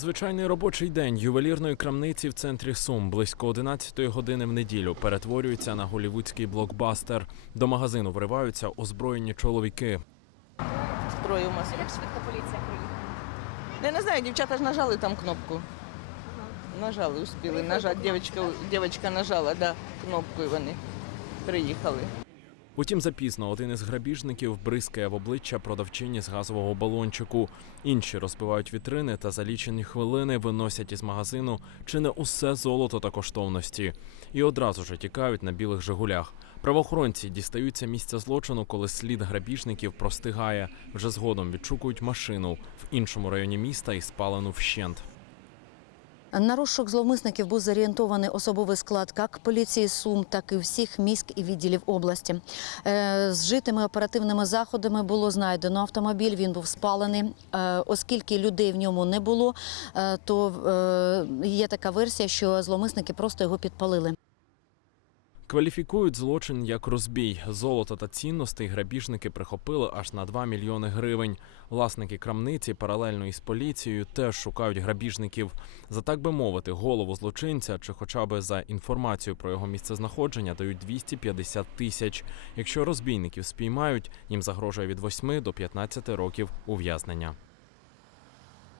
Звичайний робочий день ювелірної крамниці в центрі Сум близько 11-ї години в неділю перетворюється на голівудський блокбастер. До магазину вриваються озброєні чоловіки. Троє у нас. Як швидко поліція приїхала? Я не знаю, дівчата ж нажали там кнопку. Нажали, успіли нажати. Дівчинка, дівчинка нажала, да, кнопку і вони приїхали. Утім, запізно один із грабіжників бризкає в обличчя продавчині з газового балончику. Інші розбивають вітрини та за лічені хвилини виносять із магазину чи не усе золото та коштовності. І одразу ж тікають на білих жигулях. Правоохоронці дістаються місця злочину, коли слід грабіжників простигає. Вже згодом відшукують машину в іншому районі міста і спалену вщент. На розшук зловмисників був зорієнтований особовий склад як поліції Сум, так і всіх міськ і відділів області. Е, З житими оперативними заходами було знайдено автомобіль. Він був спалений. Е, Оскільки людей в ньому не було, е, то є така версія, що зловмисники просто його підпалили. Кваліфікують злочин як розбій. Золото та цінностей грабіжники прихопили аж на 2 мільйони гривень. Власники крамниці паралельно із поліцією теж шукають грабіжників. За так би мовити, голову злочинця чи хоча б за інформацію про його місцезнаходження дають 250 тисяч. Якщо розбійників спіймають, їм загрожує від 8 до 15 років ув'язнення.